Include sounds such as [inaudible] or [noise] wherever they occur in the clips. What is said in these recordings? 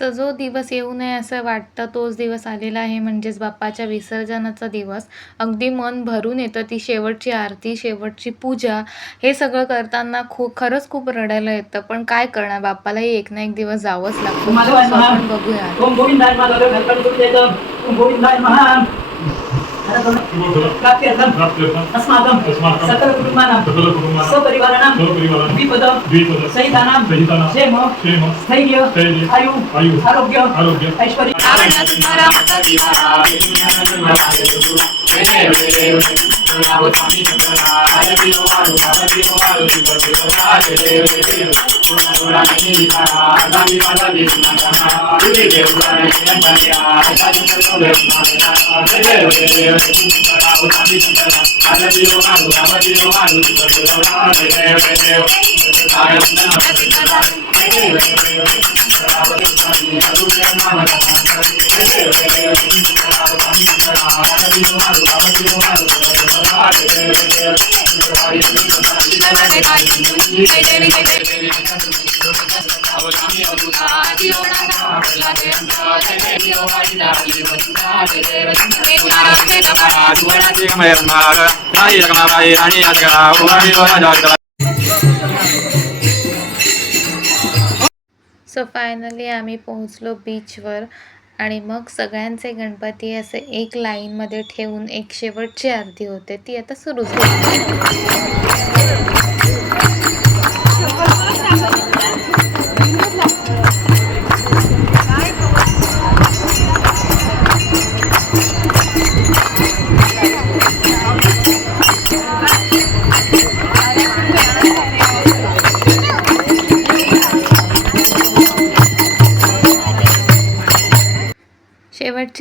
So जो दिवस येऊ नये असं वाटतं तोच दिवस आलेला आहे. म्हणजेच बाप्पाच्या विसर्जनाचा दिवस. अगदी मन भरून येतं ती शेवटची आरती शेवटची पूजा. हे सगळं करताना खूप खरंच खूप रडायला येतं. पण काय करणार? बाप्पालाही एक ना एक दिवस जावंच लागतं. बघूया प्राप्त्यर्थम् अस्माकं अस्माकं सकल कुटुंबानां सकलकुटुंबानां सपरिवाराणां द्विपद सहितानां क्षेम स्थैर्य आयु आयु आरोग्य आरोग्य ऐश्वर्य सो फायनली आम्ही पोहोचलो बीचवर आणि मग सगळ्यांचे गणपती असे एक लाईनमध्ये ठेवून एक शेवटची आरती होते ती आता सुरू झाली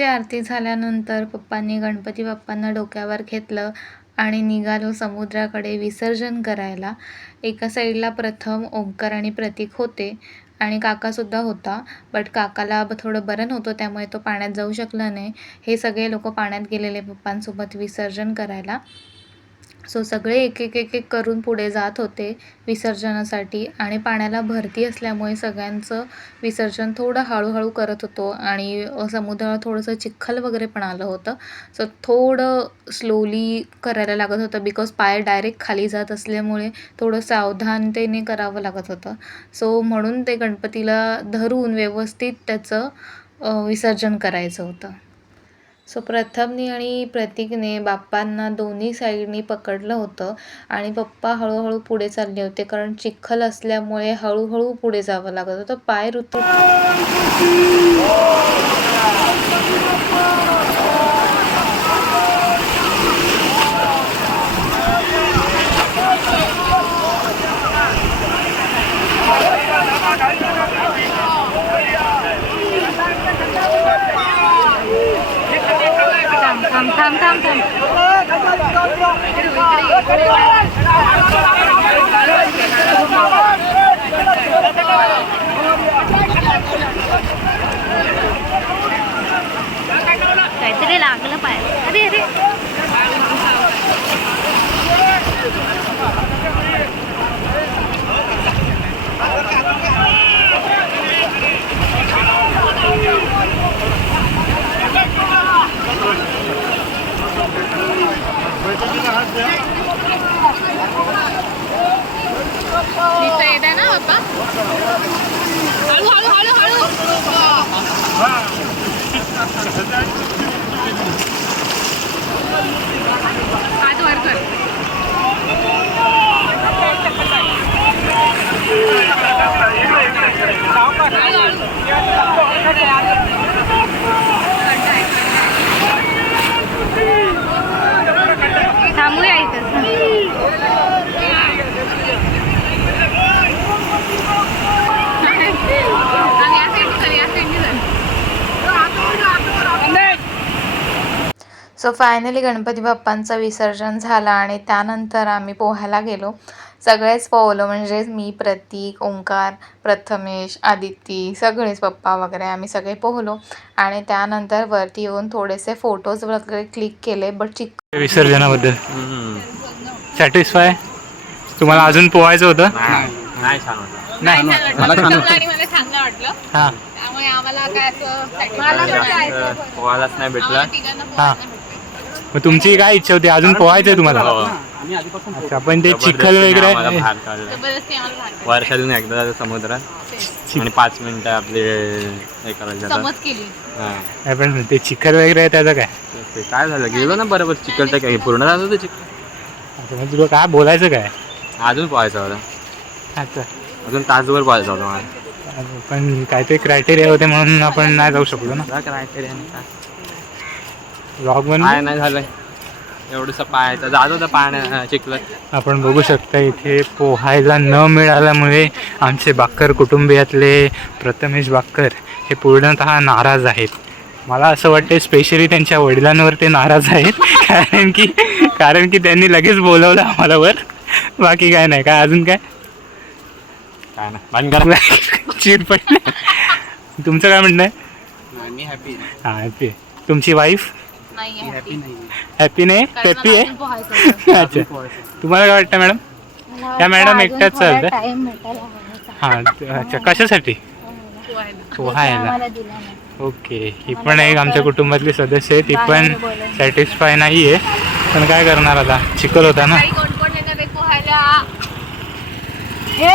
आरती झाल्यानंतर पप्पांनी गणपती बाप्पांना डोक्यावर घेतलं आणि निघालो समुद्राकडे विसर्जन करायला. एका साईडला प्रथम ओंकार आणि प्रतीक होते आणि काकासुद्धा होता. बट काकाला थोडं बरं नव्हतं त्यामुळे तो पाण्यात जाऊ शकला नाही. हे सगळे लोक पाण्यात गेलेले पप्पांसोबत विसर्जन करायला. सो सगळे एक एक एक एक करून पुढे जात होते विसर्जनासाठी आणि पाण्याला भरती असल्यामुळे सगळ्यांचं विसर्जन थोडं हळूहळू करत होतो आणि समुद्रावर समुद्राला थोडंसं चिखल वगैरे पण आलं होतं. सो थोडं स्लोली करायला लागत होतं बिकॉज पाय डायरेक्ट खाली जात असल्यामुळे थोडं सावधानतेने करावं लागत होतं. सो म्हणून ते गणपतीला धरून व्यवस्थित त्याचं विसर्जन करायचं होतं. सो प्रथमने आणि प्रतीकने बाप्पांना दोन्ही साईडनी पकडलं होतं आणि पप्पा हळूहळू पुढे चालले होते. कारण चिखल असल्यामुळे हळूहळू पुढे जावं लागत होतं. पाय ऋतू काहीतरी लागलं पाय अरे अरे येत आहे ना बाप्पा हळू हळू हळू हळू हात वर कर थांबूया इथं आणि या साईड कर या साईड सो फायनली गणपती बाप्पांचं विसर्जन झालं आणि त्यानंतर आम्ही पोहायला गेलो. सगळेच पोहलो म्हणजेच मी प्रतीक ओंकार प्रथमेश आदिती सगळेच पप्पा वगैरे आम्ही सगळे पोहलो. आणि त्यानंतर वरती येऊन थोडेसे फोटोज वगैरे क्लिक केले बट चिक विसर्जनाबद्दल. सॅटिस्फाय तुम्हाला अजून पोहायचं होतं? नाही छान होतं नाही. मला छान हां. त्यामुळे आम्हाला काय असं. पोहायलाच नाही भेटला. हां. मग तुमची काय इच्छा होती? अजून पोहायचंय तुम्हाला? हो. आम्ही आधीपासून अच्छा पण ते चिखल आम्हाला वगैरे काढलं. जबरदस्ती आम्हाला. वर्षातून एकदा जातो समुद्रात. आणि पाच मिनिटं आपले हे करायला जातात समज केली. हां. नाही, पण ते चिखल वगैरे आहे त्याचं काय? ते काय झालं? गेलो ना बरोबर चिखलचं काय पूर्ण झालं होतं चिखल. अच्छा मग तुला काय बोलायचं काय? अजून पोहायचं होतं. अच्छा. अजून तासभर पोहायचं होतं मला. पण काहीतरी क्रायटेरिया होते म्हणून आपण नाही जाऊ शकलो ना. काय criteria? नाही काय. नाही झालं एवढंसं पाहायचं. जात होतं पाण्या चिखलात आपण बघू शकता इथे पोहायला न मिळाल्यामुळे आमचे बाक्कर कुटुंबियातले प्रथमेश बाक्कर हे पूर्णतः नाराज आहेत. मला असं वाटतं स्पेशली त्यांच्या वडिलांवर ते नाराज आहेत. [laughs] कारण की कारण की त्यांनी लगेच बोलवलं आम्हाला वर. बाकी काय नाही. काय अजून काय? काय नाही. बंद करा. [laughs] चिर पडले. तुमचं काय म्हणणं आहे? मी हॅपी हां हॅपी तुमची वाईफ नाही हॅपी नाही हॅपी मला आहे. अच्छा तुम्हाला काय वाटतं मॅडम त्या मॅडम एकट्याच चालतं हां अच्छा कशासाठी पोहायला. ओके ही पण एक आमच्या कुटुंबातली सदस्य आहे ती पण सॅटिस्फाय नाही आहे पण काय करणार आता चिखल होता ना सकाळी कोण कोण येणार आहे पोहायला हे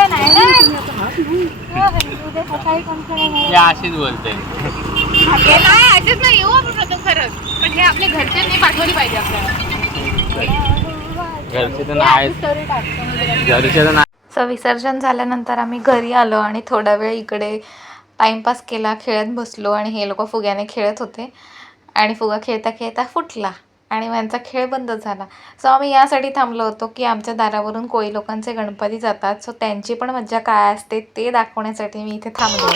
अशीच बोलते हे नाही असेच नाही येऊ आपण प्रथम खरंच पण हे आपल्या घरच्यांनी पाठवली पाहिजे आपल्याला. घरचे तर नाही घरचे तर नाही सो विसर्जन झाल्यानंतर आम्ही घरी आलो आणि थोडा वेळ इकडे टाईमपास केला खेळत बसलो आणि हे लोक फुग्याने खेळत होते. आणि फुगा खेळता खेळता फुटला आणि त्यांचा खेळ बंद झाला. सो आम्ही यासाठी थांबलो होतो की आमच्या दारावरून कोळी लोकांचे गणपती जातात. सो त्यांची पण मज्जा काय असते ते दाखवण्यासाठी मी इथे थांबलो.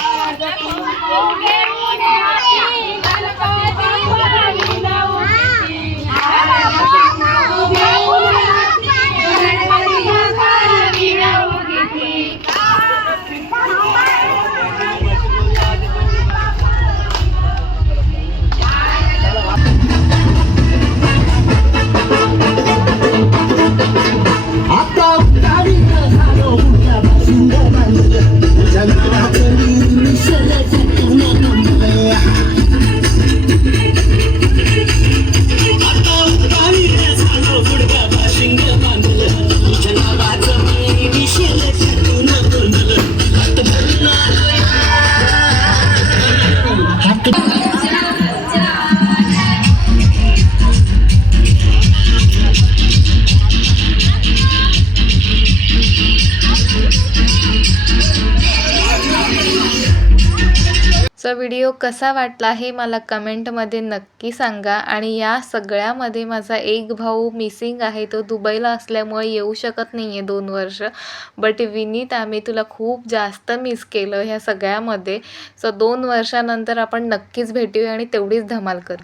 आजचा व्हिडिओ कसा वाटला हे मला कमेंटमध्ये नक्की सांगा आणि या सगळ्यामध्ये माझा एक भाऊ मिसिंग आहे तो दुबईला असल्यामुळे येऊ शकत नाही आहे दोन वर्ष. बट विनीत आम्ही तुला खूप जास्त मिस केलं ह्या सगळ्यामध्ये. सो दोन वर्षानंतर आपण नक्कीच भेटूया आणि तेवढीच धमाल कर.